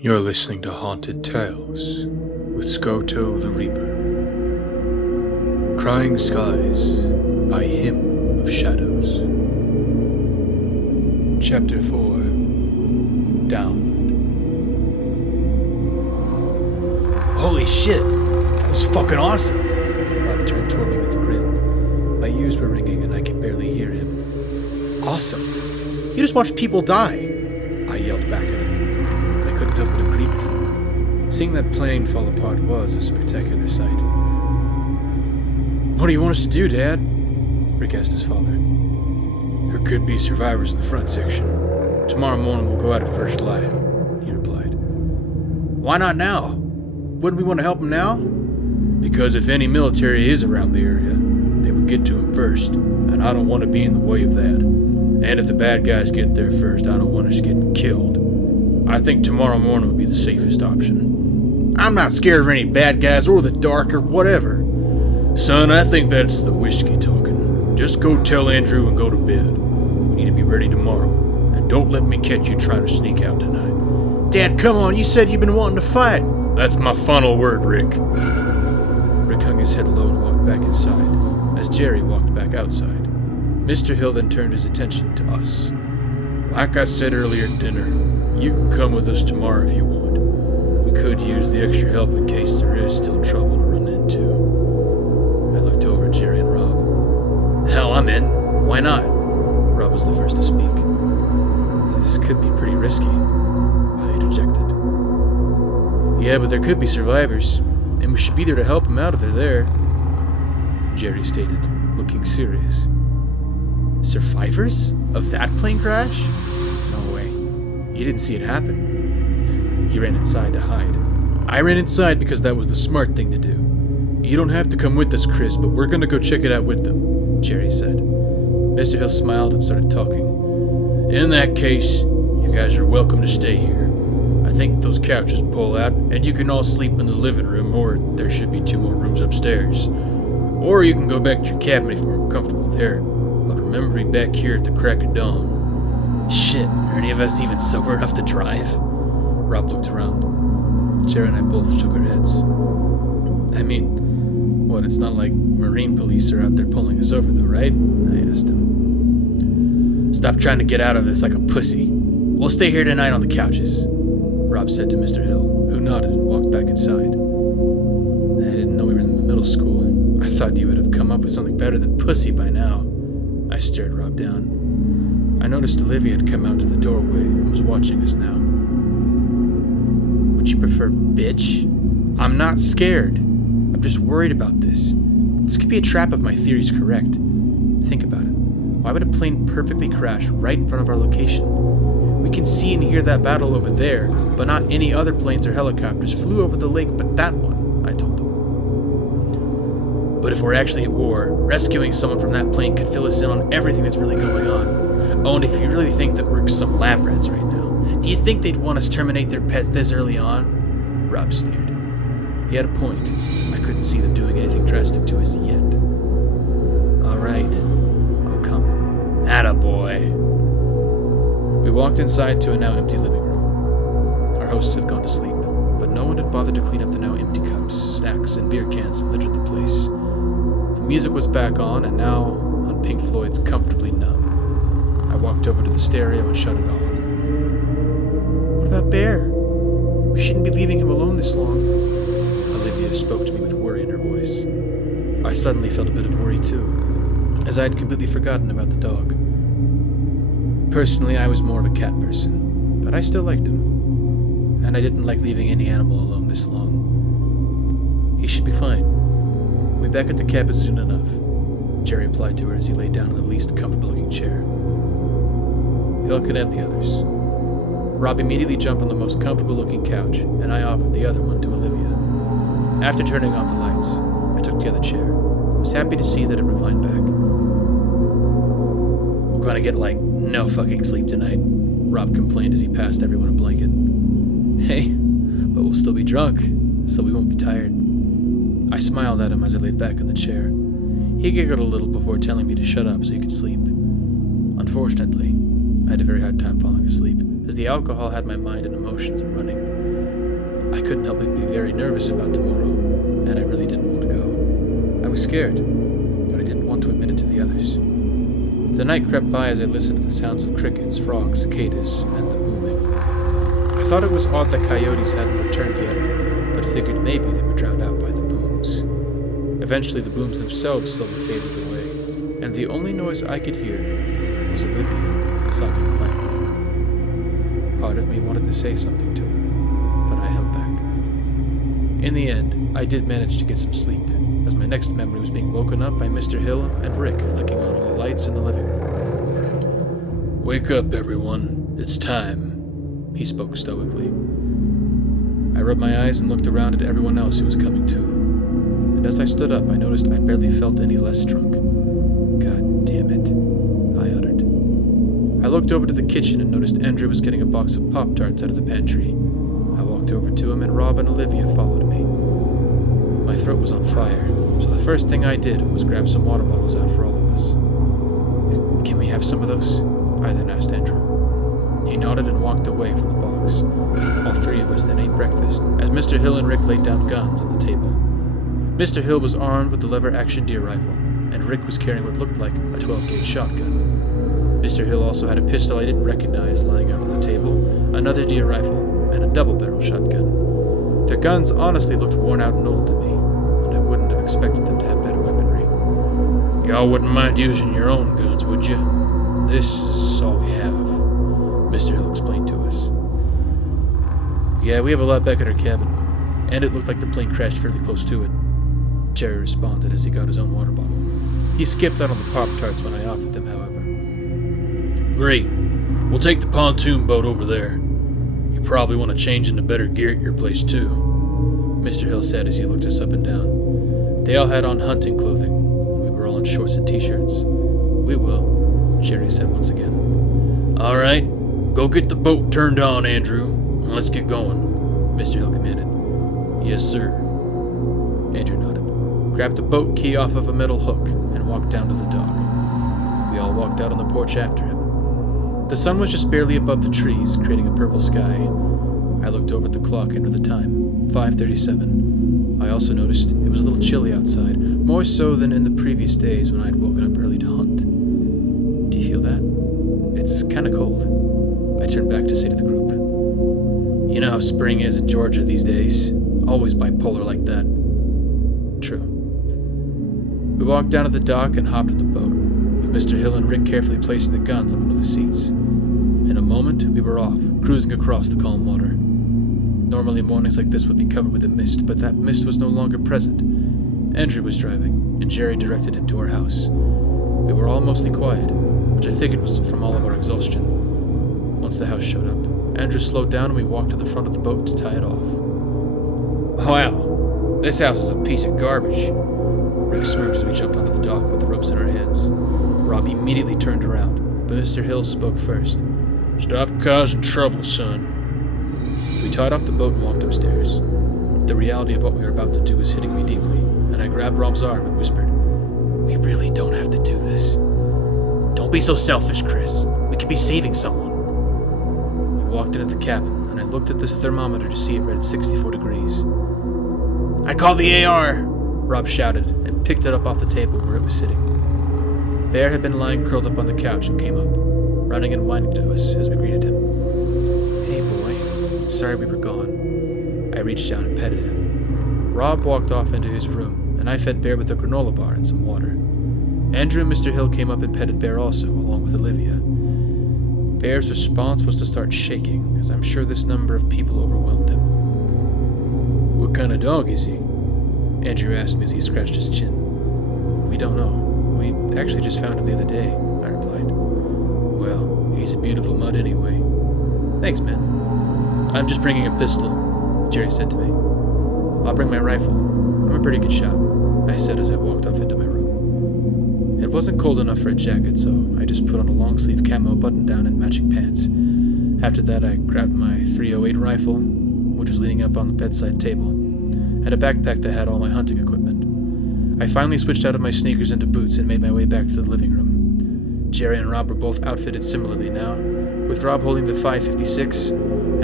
You're listening to Haunted Tales with Skoto the Reaper. Crying Skies by Hymnofshadows. Chapter 4. Down. Holy shit! That was fucking awesome! Rob turned toward me with a grin. My ears were ringing and I could barely hear him. Awesome! You just watched people die! I yelled back at him. I couldn't help but agree with him. Seeing that plane fall apart was a spectacular sight. What do you want us to do, Dad? Rick asked his father. There could be survivors in the front section. Tomorrow morning we'll go out at first light, he replied. Why not now? Wouldn't we want to help him now? Because if any military is around the area, they would get to him first, and I don't want to be in the way of that. And if the bad guys get there first, I don't want us getting killed. I think tomorrow morning would be the safest option. I'm not scared of any bad guys or the dark or whatever. Son, I think that's the whiskey talking. Just go tell Andrew and go to bed. We need to be ready tomorrow. And don't let me catch you trying to sneak out tonight. Dad, come on, you said you've been wanting to fight. That's my final word, Rick. Rick hung his head low and walked back inside, as Jerry walked back outside. Mr. Hill then turned his attention to us. Like I said earlier at dinner, you can come with us tomorrow if you want. We could use the extra help in case there is still trouble to run into. I looked over at Jerry and Rob. Hell, I'm in. Why not? Rob was the first to speak. This could be pretty risky, I interjected. Yeah, but there could be survivors, and we should be there to help them out if they're there, Jerry stated, looking serious. Survivors? Of that plane crash? No way. You didn't see it happen. He ran inside to hide. I ran inside because that was the smart thing to do. You don't have to come with us, Chris, but we're gonna go check it out with them, Jerry said. Mr. Hill smiled and started talking. In that case, you guys are welcome to stay here. I think those couches pull out, and you can all sleep in the living room, or there should be 2 more rooms upstairs. Or you can go back to your cabin if you're more comfortable there. But remember to be back here at the crack of dawn. Shit, are any of us even sober enough to drive? Rob looked around. Jerry and I both shook our heads. I mean, what, it's not like Marine police are out there pulling us over though, right? I asked him. Stop trying to get out of this like a pussy. We'll stay here tonight on the couches, Rob said to Mr. Hill, who nodded and walked back inside. I didn't know we were in the middle school. I thought you would have come up with something better than pussy by now. I stared Rob down. I noticed Olivia had come out to the doorway and was watching us now. Would you prefer bitch? I'm not scared. I'm just worried about this. This could be a trap if my theory's correct. Think about it. Why would a plane perfectly crash right in front of our location? We can see and hear that battle over there, but not any other planes or helicopters flew over the lake but that one, I told him. But if we're actually at war, rescuing someone from that plane could fill us in on everything that's really going on. Oh, and if you really think that we're some lab rats right now, do you think they'd want us terminate their pets this early on? Rob sneered. He had a point. I couldn't see them doing anything drastic to us yet. All right, I'll come. Attaboy. We walked inside to a now empty living room. Our hosts had gone to sleep, but no one had bothered to clean up the now empty cups, snacks, and beer cans that littered the place. The music was back on, and now on Pink Floyd's Comfortably Numb. I walked over to the stereo and shut it off. What about Bear? We shouldn't be leaving him alone this long. Olivia spoke to me with worry in her voice. I suddenly felt a bit of worry too, as I had completely forgotten about the dog. Personally, I was more of a cat person, but I still liked him. And I didn't like leaving any animal alone this long. He should be fine. We'll be back at the cabin soon enough, Jerry replied to her as he lay down in the least comfortable-looking chair. We all could have the others. Rob immediately jumped on the most comfortable-looking couch, and I offered the other one to Olivia. After turning off the lights, I took the other chair and was happy to see that it reclined back. We're gonna get, no fucking sleep tonight, Rob complained as he passed everyone a blanket. Hey, but we'll still be drunk, so we won't be tired. I smiled at him as I laid back in the chair. He giggled a little before telling me to shut up so he could sleep. Unfortunately, I had a very hard time falling asleep, as the alcohol had my mind and emotions running. I couldn't help but be very nervous about tomorrow, and I really didn't want to go. I was scared, but I didn't want to admit it to the others. The night crept by as I listened to the sounds of crickets, frogs, cicadas, and the booming. I thought it was odd that coyotes hadn't returned yet, but figured maybe they were drowned out by the booms. Eventually the booms themselves slowly faded away, and the only noise I could hear was Olivia sobbing quietly. Part of me wanted to say something to her, but I held back. In the end, I did manage to get some sleep, as my next memory was being woken up by Mr. Hill and Rick flicking on all the lights in the living room. "Wake up, everyone. It's time," he spoke stoically. I rubbed my eyes and looked around at everyone else who was coming to, and as I stood up, I noticed I barely felt any less drunk. "God damn it," I uttered. I looked over to the kitchen and noticed Andrew was getting a box of Pop-Tarts out of the pantry. I walked over to him and Rob and Olivia followed me. My throat was on fire, so the first thing I did was grab some water bottles out for all of us. "Can we have some of those?" I then asked Andrew. He nodded and walked away from the box. All three of us then ate breakfast, as Mr. Hill and Rick laid down guns on the table. Mr. Hill was armed with the lever-action deer rifle, and Rick was carrying what looked like a 12-gauge shotgun. Mr. Hill also had a pistol I didn't recognize lying out on the table, another deer rifle, and a double-barrel shotgun. Their guns honestly looked worn out and old to me, and I wouldn't have expected them to have better weaponry. "Y'all wouldn't mind using your own guns, would you? This is all we have," Mr. Hill explained to us. "Yeah, we have a lot back at our cabin, and it looked like the plane crashed fairly close to it," Jerry responded as he got his own water bottle. He skipped out on the Pop-Tarts when I offered them, however. "Great. We'll take the pontoon boat over there. You probably want to change into better gear at your place, too," Mr. Hill said as he looked us up and down. They all had on hunting clothing, and we were all in shorts and t-shirts. "We will," Jerry said once again. "All right. Go get the boat turned on, Andrew, and let's get going," Mr. Hill commanded. "Yes, sir." Andrew nodded, grabbed the boat key off of a metal hook, and walked down to the dock. We all walked out on the porch after him. The sun was just barely above the trees, creating a purple sky. I looked over at the clock and read the time, 5:37. I also noticed it was a little chilly outside, more so than in the previous days when I had woken up early to hunt. "Do you feel that? It's kind of cold." I turned back to say to the group, "You know how spring is in Georgia these days. Always bipolar like that." True. We walked down to the dock and hopped in the boat, with Mr. Hill and Rick carefully placing the guns on one of the seats. In a moment, we were off, cruising across the calm water. Normally mornings like this would be covered with a mist, but that mist was no longer present. Andrew was driving, and Jerry directed him to our house. We were all mostly quiet, which I figured was from all of our exhaustion. Once the house showed up, Andrew slowed down and we walked to the front of the boat to tie it off. "Wow, this house is a piece of garbage." Rick smirked as we jumped onto the dock with the ropes in our hands. Rob immediately turned around, but Mr. Hill spoke first. "Stop causing trouble, son." We tied off the boat and walked upstairs. The reality of what we were about to do was hitting me deeply, and I grabbed Rob's arm and whispered, "We really don't have to do this. Don't be so selfish, Chris. We could be saving someone." We walked into the cabin, and I looked at this thermometer to see it read 64 degrees. "I call the AR!" Rob shouted, and picked it up off the table where it was sitting. Bear had been lying curled up on the couch and came up, running and whining to us as we greeted him. "Hey, boy. Sorry we were gone." I reached down and petted him. Rob walked off into his room, and I fed Bear with a granola bar and some water. Andrew and Mr. Hill came up and petted Bear also, along with Olivia. Bear's response was to start shaking, as I'm sure this number of people overwhelmed him. "What kind of dog is he?" Andrew asked me as he scratched his chin. "We don't know. We actually just found him the other day," I replied. "Well, he's a beautiful mutt anyway." "Thanks, man." "I'm just bringing a pistol," Jerry said to me. "I'll bring my rifle. I'm a pretty good shot," I said as I walked off into my room. It wasn't cold enough for a jacket, so I just put on a long-sleeve camo button-down and matching pants. After that, I grabbed my .308 rifle, which was leaning up on the bedside table, and a backpack that had all my hunting equipment. I finally switched out of my sneakers into boots and made my way back to the living room. Jerry and Rob were both outfitted similarly now, with Rob holding the 5.56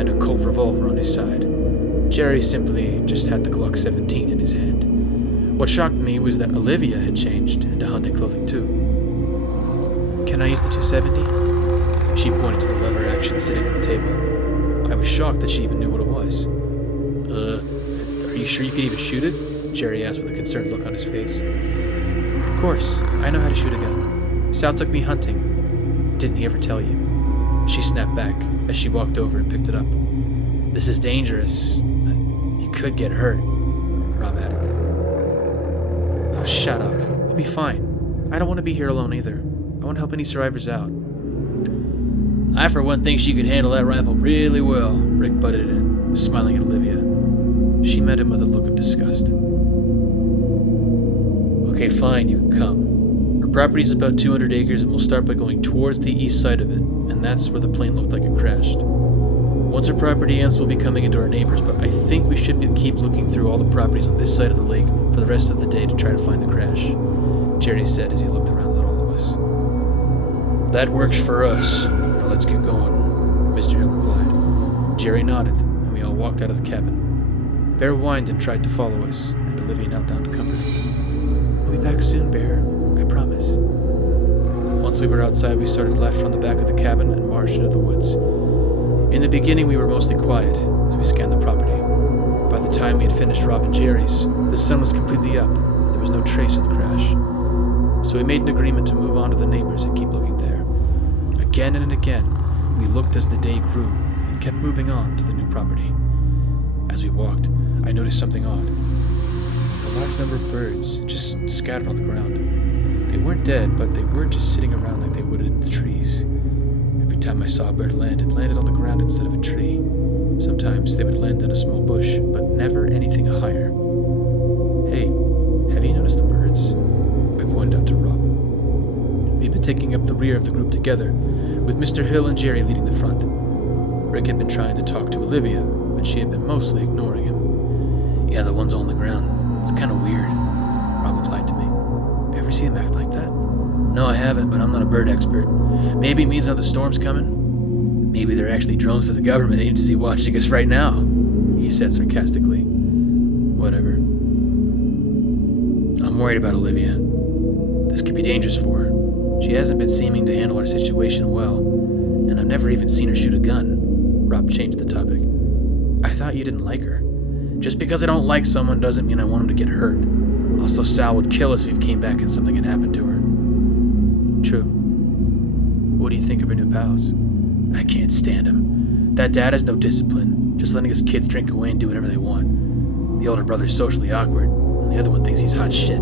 and a Colt revolver on his side. Jerry simply just had the Glock 17 in his hand. What shocked me was that Olivia had changed into hunting clothing too. Can I use the 270? She pointed to the lever action sitting on the table. I was shocked that she even knew what it was. Are you sure you could even shoot it? Jerry asked with a concerned look on his face. Of course, I know how to shoot a gun. Sal took me hunting. Didn't he ever tell you? She snapped back as she walked over and picked it up. This is dangerous. You could get hurt, Rob added. Oh, shut up. I'll be fine. I don't want to be here alone either. I want to help any survivors out. I, for one, think she could handle that rifle really well, Rick butted in, smiling at Olivia. She met him with a look of disgust. Okay, fine, you can come. Our property's about 200 acres and we'll start by going towards the east side of it, and that's where the plane looked like it crashed. Once our property ends, we'll be coming into our neighbors, but I think we should keep looking through all the properties on this side of the lake for the rest of the day to try to find the crash, Jerry said as he looked around at all of us. That works for us. Now let's get going, Mr. Hill replied. Jerry nodded, and we all walked out of the cabin. Bear whined and tried to follow us, and Olivia knelt down to comfort him. We'll be back soon, Bear. I promise. Once we were outside, we started left from the back of the cabin and marched into the woods. In the beginning, we were mostly quiet as we scanned the property. By the time we had finished Rob and Jerry's, the sun was completely up, and there was no trace of the crash. So we made an agreement to move on to the neighbors and keep looking there. Again and again, we looked as the day grew and kept moving on to the new property. As we walked, I noticed something odd. A large number of birds just scattered on the ground. They weren't dead, but they were just sitting around like they would in the trees. Every time I saw a bird land, it landed on the ground instead of a tree. Sometimes they would land in a small bush, but never anything higher. Hey, have you noticed the birds? I pointed out to Rob. We'd been taking up the rear of the group together, with Mr. Hill and Jerry leading the front. Rick had been trying to talk to Olivia, but she had been mostly ignoring him. Yeah, the ones on the ground. It's kind of weird, Rob replied to me. Ever see him act like that? No, I haven't, but I'm not a bird expert. Maybe it means another storm's coming. Maybe they're actually drones for the government agency watching us right now, he said sarcastically. Whatever. I'm worried about Olivia. This could be dangerous for her. She hasn't been seeming to handle our situation well, and I've never even seen her shoot a gun. Rob changed the topic. I thought you didn't like her. Just because I don't like someone doesn't mean I want him to get hurt. Also, Sal would kill us if he came back and something had happened to her. True. What do you think of her new pals? I can't stand him. That dad has no discipline, just letting his kids drink away and do whatever they want. The older brother's socially awkward, and the other one thinks he's hot shit.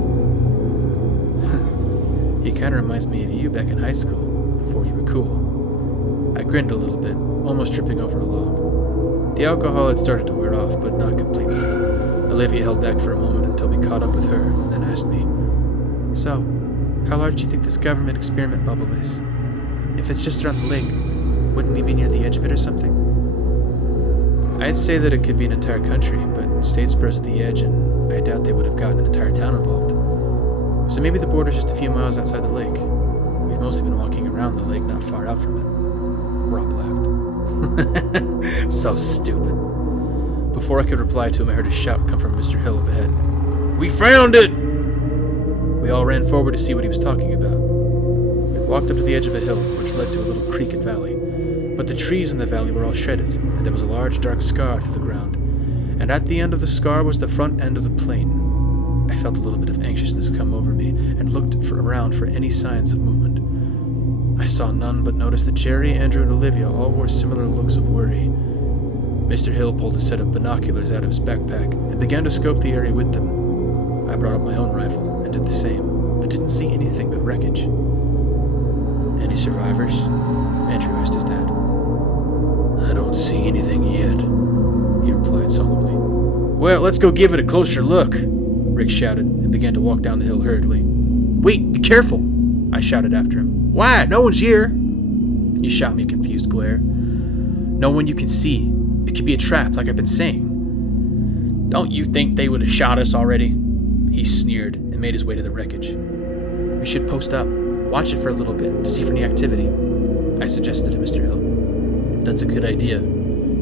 He kind of reminds me of you back in high school, before you were cool. I grinned a little bit, almost tripping over a log. The alcohol had started to wear off, but not completely. Olivia held back for a moment until we caught up with her, and then asked me, So, how large do you think this government experiment bubble is? If it's just around the lake, wouldn't we be near the edge of it or something? I'd say that it could be an entire country, but Statesboro's at the edge, and I doubt they would have gotten an entire town involved. So maybe the border's just a few miles outside the lake. We've mostly been walking around the lake, not far out from it. Rob laughed. So stupid. Before I could reply to him, I heard a shout come from Mr. Hill up ahead. We found it! We all ran forward to see what he was talking about. We walked up to the edge of a hill, which led to a little creek and valley. But the trees in the valley were all shredded, and there was a large dark scar through the ground. And at the end of the scar was the front end of the plane. I felt a little bit of anxiousness come over me, and looked around for any signs of movement. I saw none, but noticed that Jerry, Andrew, and Olivia all wore similar looks of worry. Mr. Hill pulled a set of binoculars out of his backpack and began to scope the area with them. I brought up my own rifle and did the same, but didn't see anything but wreckage. Any survivors? Andrew asked his dad. I don't see anything yet, he replied solemnly. Well, let's go give it a closer look, Rick shouted and began to walk down the hill hurriedly. Wait, be careful, I shouted after him. Why? No one's here. He shot me a confused glare. No one you can see. It could be a trap, like I've been saying. Don't you think they would have shot us already? He sneered and made his way to the wreckage. We should post up, watch it for a little bit, to see for any activity, I suggested to Mr. Hill. That's a good idea,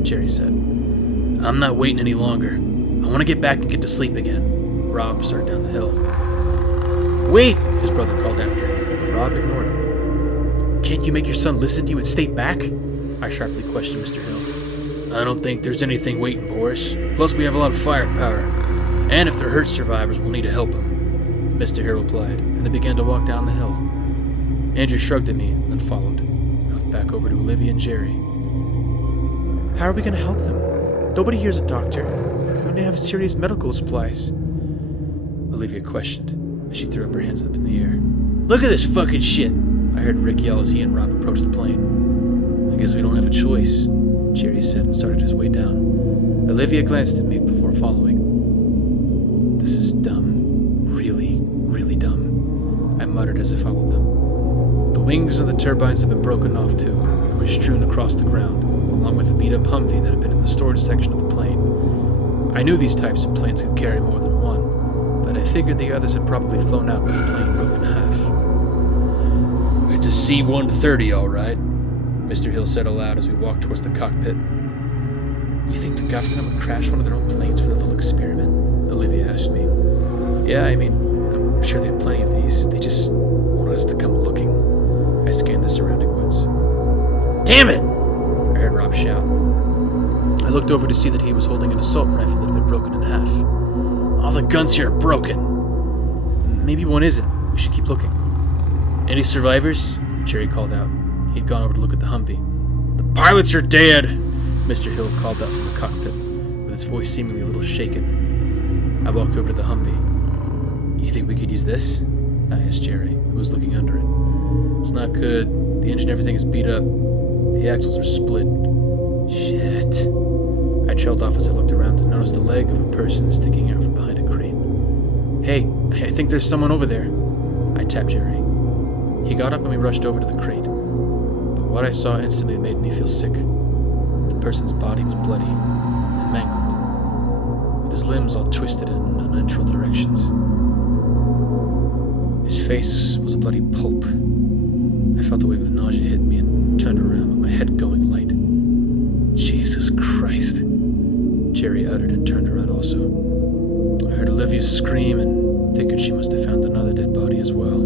Jerry said. I'm not waiting any longer. I want to get back and get to sleep again. Rob started down the hill. Wait, his brother called after him, but Rob ignored him. Can't you make your son listen to you and stay back? I sharply questioned Mr. Hill. I don't think there's anything waiting for us. Plus, we have a lot of firepower. And if they're hurt survivors, we'll need to help them. Mr. Hill replied, and they began to walk down the hill. Andrew shrugged at me, and then followed. I looked back over to Olivia and Jerry. How are we going to help them? Nobody here's a doctor. We don't have serious medical supplies. Olivia questioned, as she threw up her hands up in the air. Look at this fucking shit! I heard Rick yell as he and Rob approached the plane. I guess we don't have a choice, Jerry said and started his way down. Olivia glanced at me before following. This is dumb. Really, really dumb. I muttered as I followed them. The wings of the turbines had been broken off too, and were strewn across the ground, along with a beat-up Humvee that had been in the storage section of the plane. I knew these types of planes could carry more than one, but I figured the others had probably flown out when the plane broke in half. It's a C-130, all right, Mr. Hill said aloud as we walked towards the cockpit. You think the government would crash one of their own planes for their little experiment? Olivia asked me. Yeah, I mean, I'm sure they have plenty of these. They just wanted us to come looking. I scanned the surrounding woods. Damn it! I heard Rob shout. I looked over to see that he was holding an assault rifle that had been broken in half. All the guns here are broken. Maybe one isn't. We should keep looking. Any survivors? Jerry called out. He'd gone over to look at the Humvee. The pilots are dead! Mr. Hill called out from the cockpit, with his voice seemingly a little shaken. I walked over to the Humvee. You think we could use this? I asked Jerry, who was looking under it. It's not good. The engine and everything is beat up. The axles are split. Shit. I trailed off as I looked around and noticed the leg of a person sticking out from behind a crate. Hey, I think there's someone over there. I tapped Jerry. He got up and we rushed over to the crate. But what I saw instantly made me feel sick. The person's body was bloody and mangled, with his limbs all twisted in unnatural directions. His face was a bloody pulp. I felt the wave of nausea hit me and turned around with my head going light. Jesus Christ, Jerry uttered and turned around also. I heard Olivia scream and figured she must have found another dead body as well.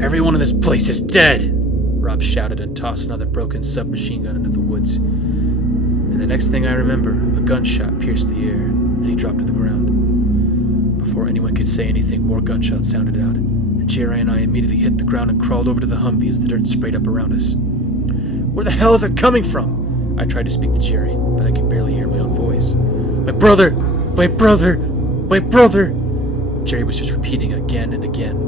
Everyone in this place is dead! Rob shouted and tossed another broken submachine gun into the woods. And the next thing I remember, a gunshot pierced the air, and he dropped to the ground. Before anyone could say anything, more gunshots sounded out, and Jerry and I immediately hit the ground and crawled over to the Humvee as the dirt sprayed up around us. Where the hell is it coming from? I tried to speak to Jerry, but I could barely hear my own voice. My brother! My brother! My brother! Jerry was just repeating again and again.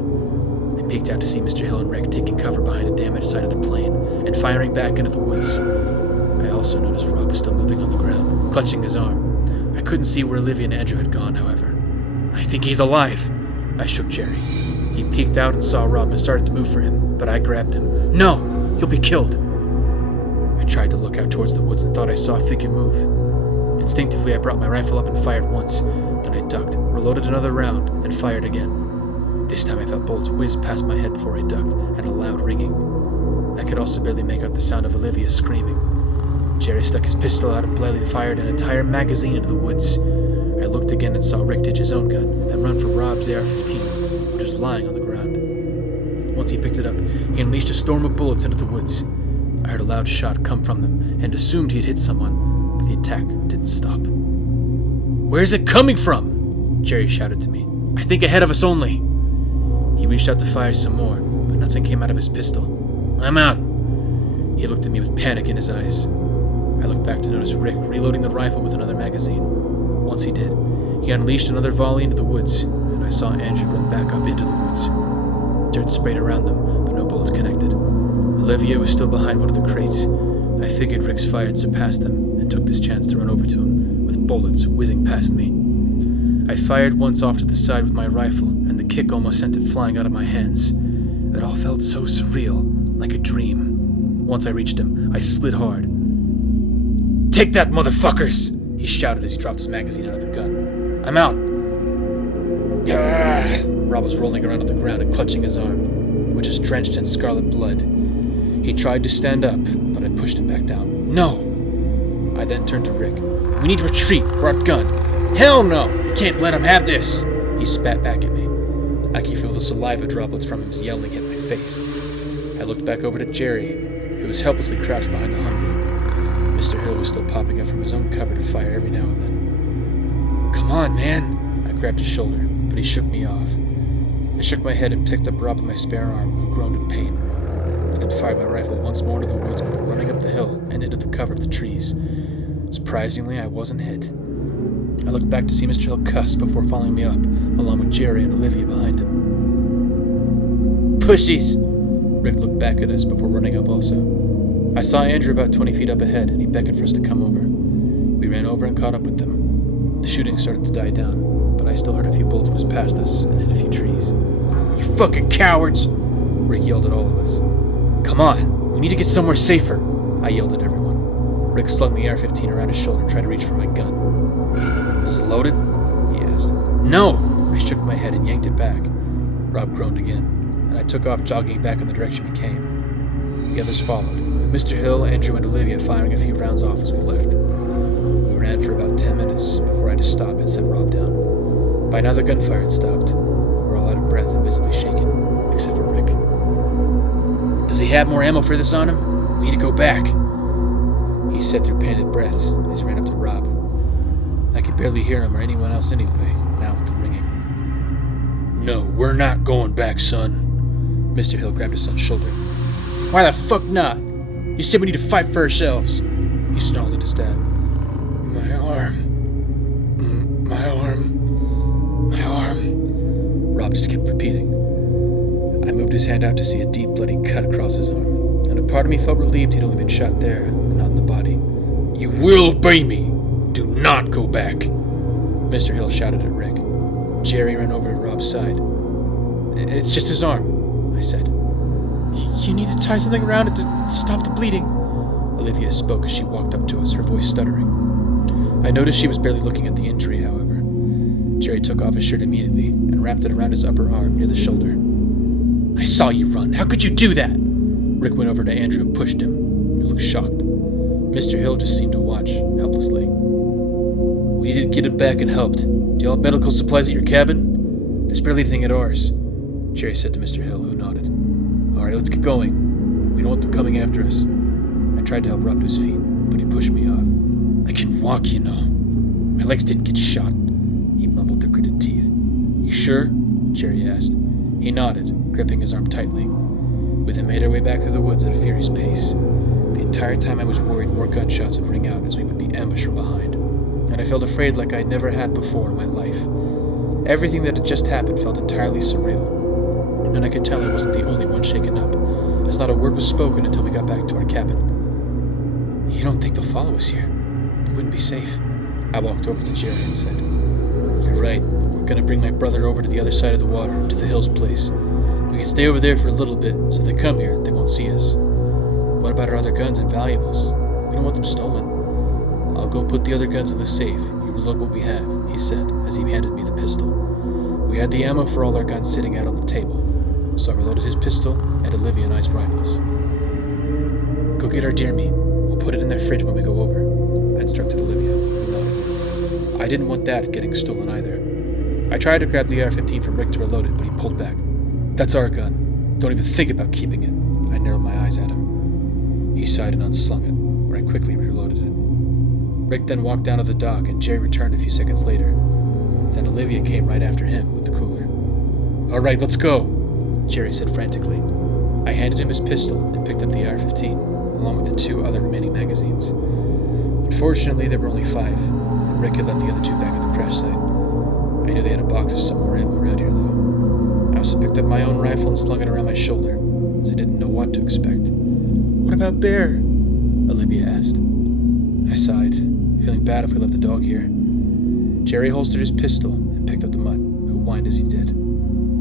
I peeked out to see Mr. Hill and Rick taking cover behind a damaged side of the plane and firing back into the woods. I also noticed Rob was still moving on the ground, clutching his arm. I couldn't see where Olivia and Andrew had gone, however. I think he's alive! I shook Jerry. He peeked out and saw Rob and started to move for him, but I grabbed him. No! He'll be killed! I tried to look out towards the woods and thought I saw a figure move. Instinctively, I brought my rifle up and fired once. Then I ducked, reloaded another round, and fired again. This time I felt bullets whiz past my head before I ducked, and a loud ringing. I could also barely make out the sound of Olivia screaming. Jerry stuck his pistol out and blindly fired an entire magazine into the woods. I looked again and saw Rick ditch his own gun and run for Rob's AR-15, which was lying on the ground. Once he picked it up, he unleashed a storm of bullets into the woods. I heard a loud shot come from them and assumed he had hit someone, but the attack didn't stop. Where's it coming from? Jerry shouted to me. I think ahead of us only. He reached out to fire some more, but nothing came out of his pistol. I'm out. He looked at me with panic in his eyes. I looked back to notice Rick reloading the rifle with another magazine. Once he did, he unleashed another volley into the woods, and I saw Andrew run back up into the woods. Dirt sprayed around them, but no bullets connected. Olivia was still behind one of the crates. I figured Rick's fire had surpassed them, and took this chance to run over to him, with bullets whizzing past me. I fired once off to the side with my rifle, and the kick almost sent it flying out of my hands. It all felt so surreal, like a dream. Once I reached him, I slid hard. Take that, motherfuckers! He shouted as he dropped his magazine out of the gun. I'm out! Rob was rolling around on the ground and clutching his arm, which was drenched in scarlet blood. He tried to stand up, but I pushed him back down. No! I then turned to Rick. We need to retreat. We're outgunned. Hell no! You can't let him have this! He spat back at me. I could feel the saliva droplets from him yelling at my face. I looked back over to Jerry, who was helplessly crouched behind the Humvee. Mr. Hill was still popping up from his own cover to fire every now and then. Come on, man! I grabbed his shoulder, but he shook me off. I shook my head and picked up Rob with my spare arm, who groaned in pain. I then fired my rifle once more into the woods before running up the hill and into the cover of the trees. Surprisingly, I wasn't hit. I looked back to see Mr. Hill cuss before following me up, along with Jerry and Olivia behind him. Pussies! Rick looked back at us before running up also. I saw Andrew about 20 feet up ahead, and he beckoned for us to come over. We ran over and caught up with them. The shooting started to die down, but I still heard a few bullets whiz past us and hit a few trees. You fucking cowards! Rick yelled at all of us. Come on, we need to get somewhere safer, I yelled at everyone. Rick slung the AR-15 around his shoulder and tried to reach for my gun. Is it loaded? He asked. No! I shook my head and yanked it back. Rob groaned again, and I took off jogging back in the direction we came. The others followed, with Mr. Hill, Andrew, and Olivia firing a few rounds off as we left. We ran for about 10 minutes before I had to stop and set Rob down. By now the gunfire had stopped. We were all out of breath and visibly shaken, except for Rick. Does he have more ammo for this on him? We need to go back. He said through panted breaths as he ran up to Rob. I could barely hear him or anyone else anyway, now with the ringing. No, we're not going back, son. Mr. Hill grabbed his son's shoulder. Why the fuck not? You said we need to fight for ourselves. He snarled at his dad. My arm. My arm. My arm. Rob just kept repeating. I moved his hand out to see a deep, bloody cut across his arm, and a part of me felt relieved he'd only been shot there, and not in the body. You will obey me. Do not go back. Mr. Hill shouted at Rick. Jerry ran over to Rob's side. It's just his arm, I said. You need to tie something around it to stop the bleeding. Olivia spoke as she walked up to us, her voice stuttering. I noticed she was barely looking at the injury, however. Jerry took off his shirt immediately and wrapped it around his upper arm near the shoulder. I saw you run. How could you do that? Rick went over to Andrew and pushed him. He looked shocked. Mr. Hill just seemed to watch, helplessly. We needed to get him back and helped. Do you all have medical supplies at your cabin? There's barely anything at ours, Jerry said to Mr. Hill, who nodded. All right, let's get going. We don't want them coming after us. I tried to help Rob to his feet, but he pushed me off. I can walk, you know. My legs didn't get shot, he mumbled through gritted teeth. You sure? Jerry asked. He nodded, gripping his arm tightly. We then made our way back through the woods at a furious pace. The entire time I was worried more gunshots would ring out as we would be ambushed from behind, and I felt afraid like I'd never had before in my life. Everything that had just happened felt entirely surreal, and I could tell I wasn't the only one shaken up, as not a word was spoken until we got back to our cabin. You don't think they'll follow us here? We wouldn't be safe. I walked over to Jerry and said, You're right, but we're gonna bring my brother over to the other side of the water, to the Hills place. We can stay over there for a little bit, so if they come here, they won't see us. What about our other guns and valuables? We don't want them stolen. I'll go put the other guns in the safe. You reload what we have, he said, as he handed me the pistol. We had the ammo for all our guns sitting out on the table, so I reloaded his pistol and Olivia and I's rifles. Go get our deer meat. We'll put it in their fridge when we go over, I instructed Olivia, who nodded. I didn't want that getting stolen either. I tried to grab the AR-15 from Rick to reload it, but he pulled back. That's our gun. Don't even think about keeping it. I narrowed my eyes at him. He sighed and unslung it, where I quickly reloaded it. Rick then walked down to the dock, and Jerry returned a few seconds later. Then Olivia came right after him with the cooler. All right, let's go, Jerry said frantically. I handed him his pistol and picked up the AR-15, along with the 2 other remaining magazines. Unfortunately, there were only 5, and Rick had left the other 2 back at the crash site. I knew they had a box of some more ammo around here, though. I also picked up my own rifle and slung it around my shoulder, as I didn't know what to expect. What about Bear? Olivia asked. I sighed, feeling bad if we left the dog here. Jerry holstered his pistol and picked up the mutt, who whined as he did.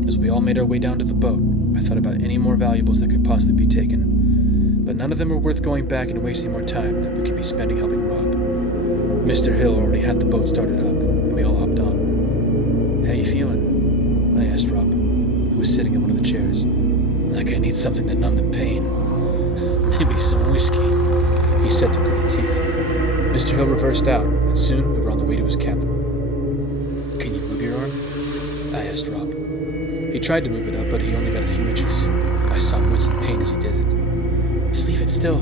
As we all made our way down to the boat, I thought about any more valuables that could possibly be taken, but none of them were worth going back and wasting more time that we could be spending helping Rob. Mr. Hill already had the boat started up, and we all hopped on. How you feeling? I asked Rob, who was sitting in one of the chairs. Like I need something to numb the pain. Maybe some whiskey. he said through gritted teeth. Mr. Hill reversed out, and soon we were on the way to his cabin. "Can you move your arm?" I asked Rob. He tried to move it up, but he only got a few inches. I saw him wince in pain as he did it. "Just leave it still,"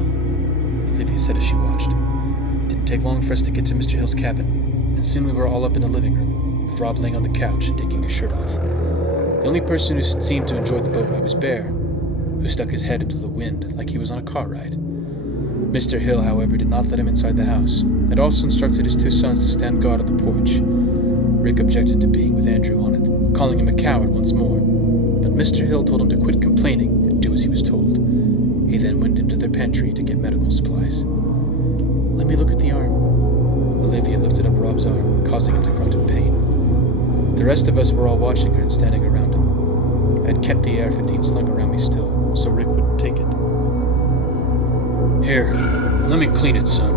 Olivia said as she watched. It didn't take long for us to get to Mr. Hill's cabin, and soon we were all up in the living room, with Rob laying on the couch and taking his shirt off. The only person who seemed to enjoy the boat ride was Bear, who stuck his head into the wind like he was on a car ride. Mr. Hill, however, did not let him inside the house, and also instructed his two sons to stand guard on the porch. Rick objected to being with Andrew on it, calling him a coward once more, but Mr. Hill told him to quit complaining and do as he was told. He then went into their pantry to get medical supplies. "Let me look at the arm." Olivia lifted up Rob's arm, causing him to grunt in pain. The rest of us were all watching her and standing around him. I had kept the AR-15 slung around me still, so Rick wouldn't take it. "Here, let me clean it, son."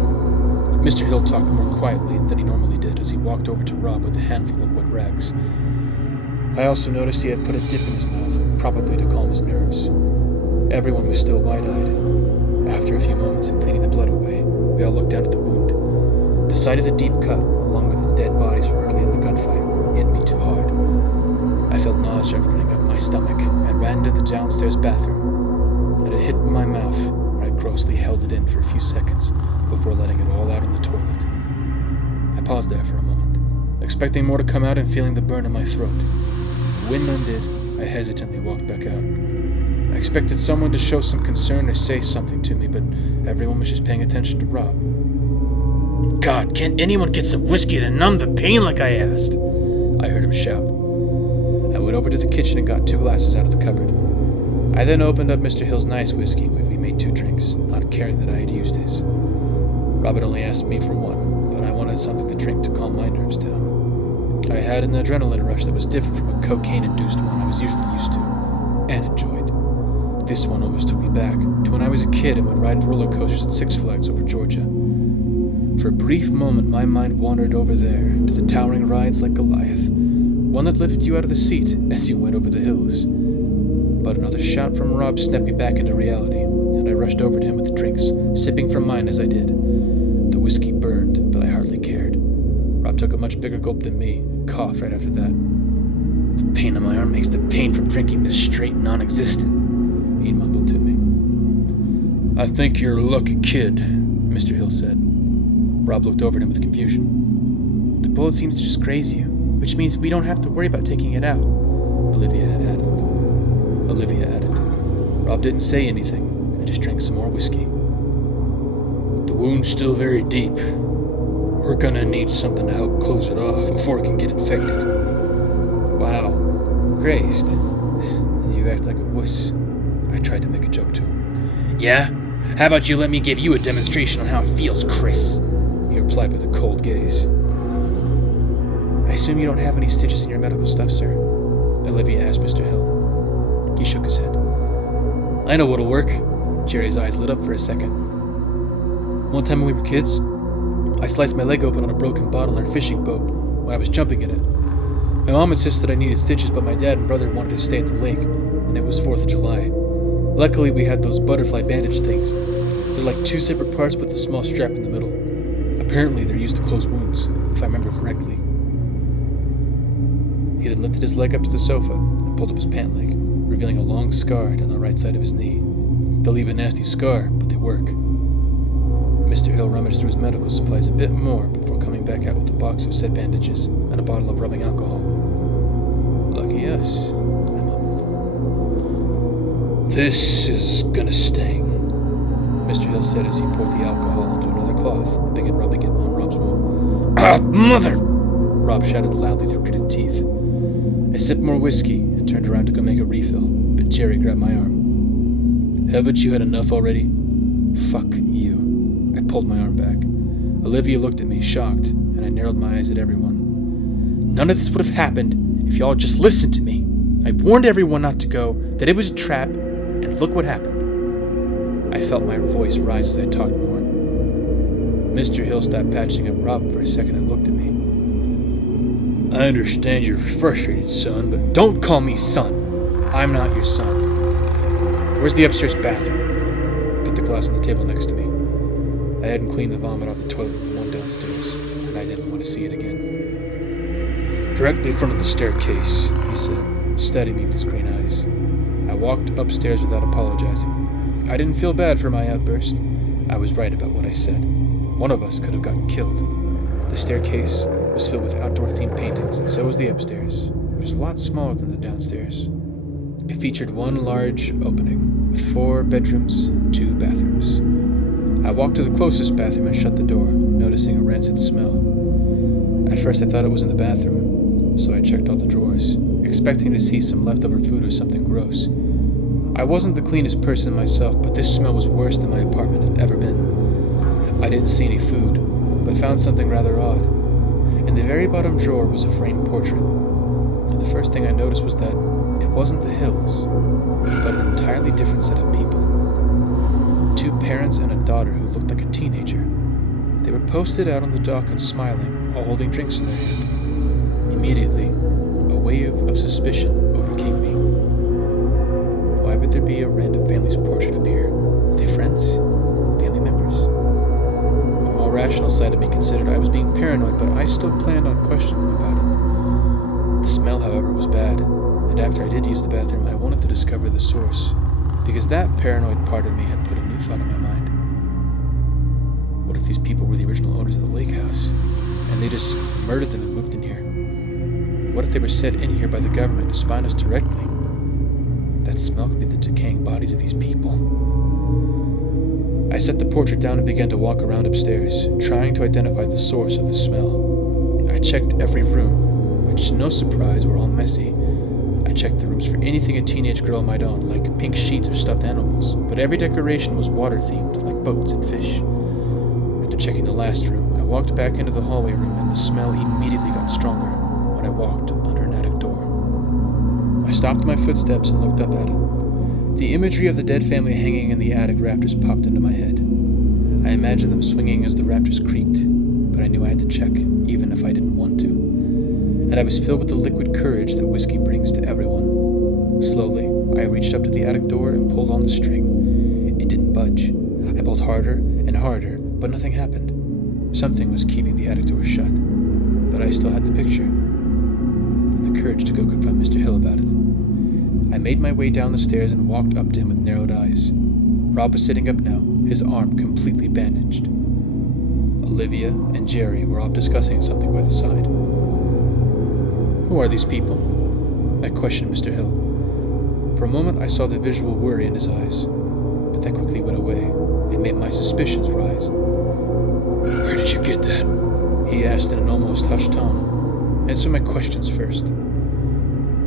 Mr. Hill talked more quietly than he normally did as he walked over to Rob with a handful of wet rags. I also noticed he had put a dip in his mouth, probably to calm his nerves. Everyone was still wide-eyed. After a few moments of cleaning the blood away, we all looked down at the wound. The sight of the deep cut, along with the dead bodies from early in the gunfight, hit me too hard. I felt nausea running up my stomach and ran to the downstairs bathroom. It had hit my mouth, where I grossly held it in for a few seconds before letting it all out in the toilet. I paused there for a moment, expecting more to come out and feeling the burn in my throat. When none did, I hesitantly walked back out. I expected someone to show some concern or say something to me, but everyone was just paying attention to Rob. "God, can't anyone get some whiskey to numb the pain like I asked?" I heard him shout. I went over to the kitchen and got 2 glasses out of the cupboard. I then opened up Mr. Hill's nice whiskey and quickly made 2 drinks, not caring that I had used his. Rob had only asked me for 1, but I wanted something to drink to calm my nerves down. I had an adrenaline rush that was different from a cocaine-induced one I was usually used to, and enjoyed. This one almost took me back to when I was a kid and would ride roller coasters at Six Flags over Georgia. For a brief moment, my mind wandered over there to the towering rides like Goliath, one that lifted you out of the seat as you went over the hills. But another shout from Rob snapped me back into reality, and I rushed over to him with the drinks, sipping from mine as I did. The whiskey burned, but I hardly cared. Rob took a much bigger gulp than me and coughed right after that. "The pain in my arm makes the pain from drinking this straight non-existent," he mumbled to me. "I think you're a lucky kid," Mr. Hill said. Rob looked over at him with confusion. "The bullet seemed to just graze you, which means we don't have to worry about taking it out," Olivia added. Rob didn't say anything. I just drank some more whiskey. "The wound's still very deep. We're gonna need something to help close it off before it can get infected." "Wow, grazed. You act like a wuss," I tried to make a joke to him. "Yeah? How about you let me give you a demonstration on how it feels, Chris?" he replied with a cold gaze. "I assume you don't have any stitches in your medical stuff, sir?" Olivia asked Mr. Hill. He shook his head. "I know what'll work." Jerry's eyes lit up for a second. "One time when we were kids, I sliced my leg open on a broken bottle in our fishing boat when I was jumping in it. My mom insisted I needed stitches, but my dad and brother wanted to stay at the lake, and it was 4th of July. Luckily, we had those butterfly bandage things. They're like 2 separate parts with a small strap in the middle. Apparently, they're used to close wounds, if I remember correctly." He then lifted his leg up to the sofa and pulled up his pant leg, revealing a long scar down the right side of his knee. They'll leave a nasty scar, but they work. Mr. Hill rummaged through his medical supplies a bit more before coming back out with a box of said bandages and a bottle of rubbing alcohol. "Lucky us," I mumbled. "This is gonna sting," Mr. Hill said as he poured the alcohol onto another cloth and began rubbing it on Rob's wound. "Ah, mother!" Rob shouted loudly through gritted teeth. I sipped more whiskey and turned around to go make a refill, but Jerry grabbed my arm. "Haven't you had enough already?" "Fuck you." I pulled my arm back. Olivia looked at me, shocked, and I narrowed my eyes at everyone. "None of this would have happened if y'all just listened to me. I warned everyone not to go, that it was a trap, and look what happened." I felt my voice rise as I talked more. Mr. Hill stopped patching up Rob for a second and looked at me. "I understand you're frustrated, son, but Don't call me son. I'm not your son. Where's the upstairs bathroom?" Put the glass on the table next to me. I hadn't cleaned the vomit off the toilet in the one downstairs, and I didn't want to see it again. "Directly in front of the staircase," he said, studying me with his green eyes. I walked upstairs without apologizing. I didn't feel bad for my outburst. I was right about what I said. One of us could have gotten killed. The staircase was filled with outdoor-themed paintings, and so was the upstairs, which was a lot smaller than the downstairs. It featured one large opening, with 4 bedrooms and 2 bathrooms. I walked to the closest bathroom and shut the door, noticing a rancid smell. At first I thought it was in the bathroom, so I checked all the drawers, expecting to see some leftover food or something gross. I wasn't the cleanest person myself, but this smell was worse than my apartment had ever been. I didn't see any food, but found something rather odd. In the very bottom drawer was a framed portrait, and the first thing I noticed was that it wasn't the Hills, but an entirely different set of people. 2 parents and a daughter who looked like a teenager. They were posted out on the dock and smiling, all holding drinks in their hand. Immediately, a wave of suspicion overcame me. Why would there be a random family's portrait up here? Were they friends? Family members? A more rational side of me considered I was being paranoid, but I still planned on questioning about it. The smell, however, was bad, and after I did use the bathroom, I wanted to discover the source, because that paranoid part of me had put a new thought in my mind. What if these people were the original owners of the lake house, and they just murdered them and moved in here? What if they were set in here by the government to spy on us directly? That smell could be the decaying bodies of these people. I set the portrait down and began to walk around upstairs, trying to identify the source of the smell. I checked every room, which, to no surprise, were all messy. I checked the rooms for anything a teenage girl might own, like pink sheets or stuffed animals, but every decoration was water-themed, like boats and fish. After checking the last room, I walked back into the hallway room, and the smell immediately got stronger when I walked under an attic door. I stopped my footsteps and looked up at it. The imagery of the dead family hanging in the attic rafters popped into my head. I imagined them swinging as the rafters creaked, but I knew I had to check, even if I didn't want to. And I was filled with the liquid courage that whiskey brings to everyone. Slowly, I reached up to the attic door and pulled on the string. It didn't budge. I pulled harder and harder, but nothing happened. Something was keeping the attic door shut, but I still had the picture, and the courage to go confront Mr. Hill about it. I made my way down the stairs and walked up to him with narrowed eyes. Rob was sitting up now, his arm completely bandaged. Olivia and Jerry were off discussing something by the side. "Who are these people?" I questioned Mr. Hill. For a moment I saw the visual worry in his eyes, but that quickly went away and made my suspicions rise. "Where did you get that?" he asked in an almost hushed tone. Answer my questions first.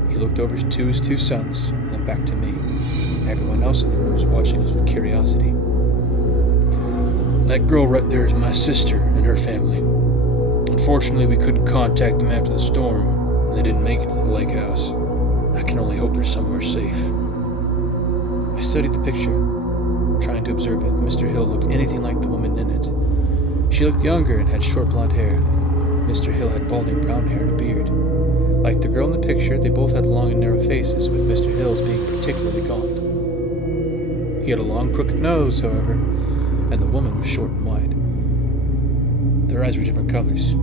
He looked over to his 2 sons, and then back to me. Everyone else in the room was watching us with curiosity. "That girl right there is my sister and her family. Unfortunately, we couldn't contact them after the storm, and they didn't make it to the lake house. I can only hope they're somewhere safe." I studied the picture, trying to observe if Mr. Hill looked anything like the woman in it. She looked younger and had short blonde hair. Mr. Hill had balding brown hair and a beard. Like the girl in the picture, they both had long and narrow faces, with Mr. Hill's being particularly gaunt. He had a long, crooked nose, however, and the woman was short and wide. Their eyes were different colors,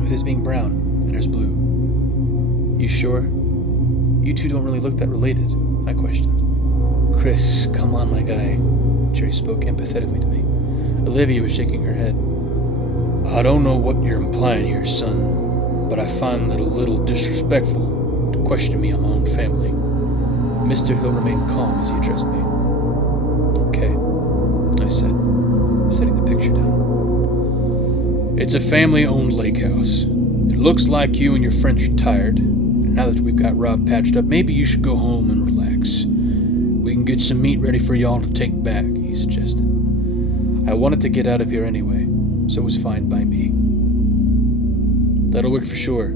with his being brown and hers blue. "You sure? You 2 don't really look that related," I questioned. "Chris, come on, my guy." Jerry spoke empathetically to me. Olivia was shaking her head. "I don't know what you're implying here, son, but I find it a little disrespectful to question me on my own family." Mr. Hill remained calm as he addressed me. "Okay," I said, setting the picture down. "It's a family-owned lake house. It looks like you and your friends are tired, and now that we've got Rob patched up, maybe you should go home and relax. We can get some meat ready for y'all to take back," he suggested. I wanted to get out of here anyway, so it was fine by me. "That'll work for sure.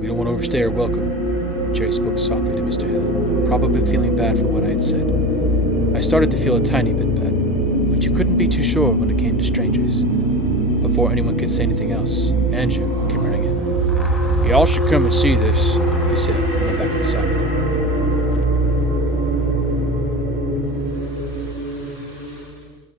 We don't want to overstay our welcome." Jerry spoke softly to Mr. Hill, probably feeling bad for what I had said. I started to feel a tiny bit bad, but you couldn't be too sure when it came to strangers. Before anyone could say anything else, Andrew came running in. "Y'all should come and see this," he said, and went back inside.